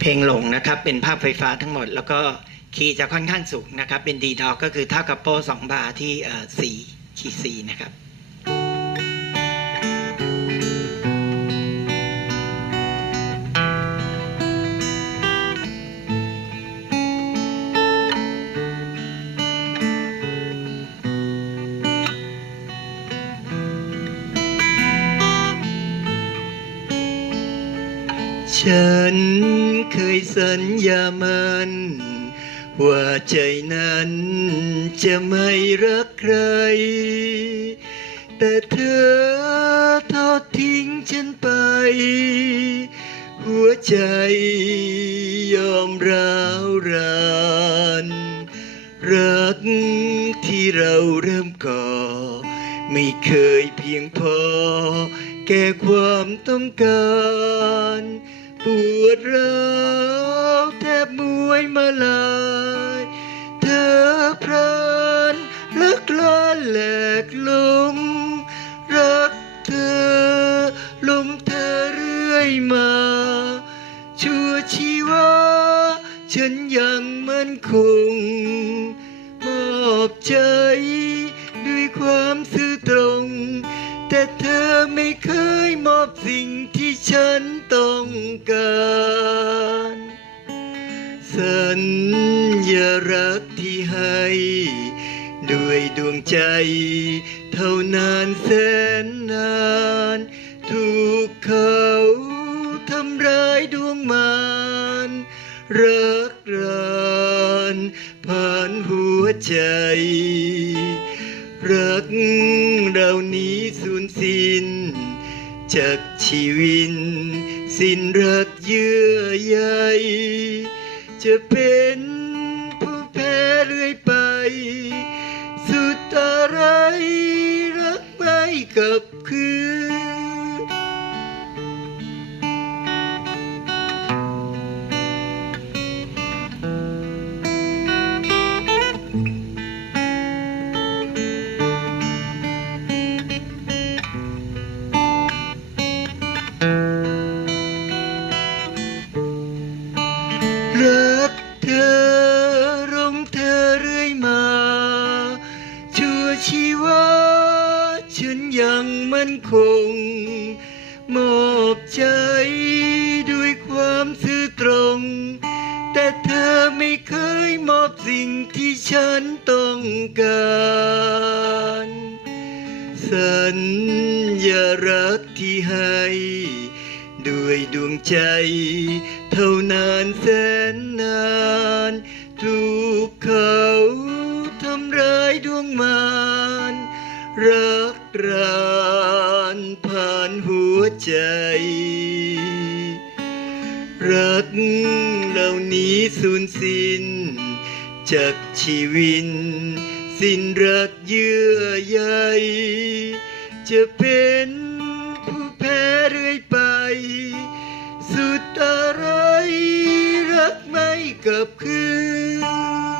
เพลงหลงนะครับ เป็นภาพไฟฟ้าทั้งหมด แล้วก็คีย์จะค่อนข้างสูงนะครับ เป็นดีดอกก็คือเท่ากับโป้สองบาร์ที่เอ่อสี่คีย์สี่นะครับ ฉันเคยสัญญามันว่าใจนั้นจะไม่รักใคร แต่เธอทอดทิ้งฉันไป หัวใจยอมร้าวรานรักที่เราเริ่มก่อ ไม่เคยเพียงพอ แก่ความต้องการ ปวดร้าวแทบมวยมาลาย เธอพรานลักลาแหลกลมรักเธอลมเธอเรื่อยมา ชั่วชีวาฉันยังมั่นคง มอบใจด้วยความซื่ ญญารักที่ให้ ด้วยดวงใจ เท่านานแสนนาน ถูกเขาทำร้ายดวงมานรักรานผ่านหัวใจ รักเรานี้สูญสิ้นจากชีวิตสิ้นรักเยื่อใย จะเป็นผู้แพ้เรื่อยไป สุดอะไรรักไม่กลับคืน อรมเธอเรื่อยมา ชั่วชีวาฉันยังมั่นคง มอบใจด้วยความซื่อตรง แต่เธอไม่เคยมอบสิ่งที่ฉันต้องการสัญญารักที่ให้ ด้วยดวงใจเท่านานแสน มานรักรานผ่านหัวใจ รักเหล่านี้สูญสิ้นจากชีวิตสิ้นรักเยื่อใยจะเป็นผู้แพ้เรื่อยไป สุดอะไรรักไม่กลับคืน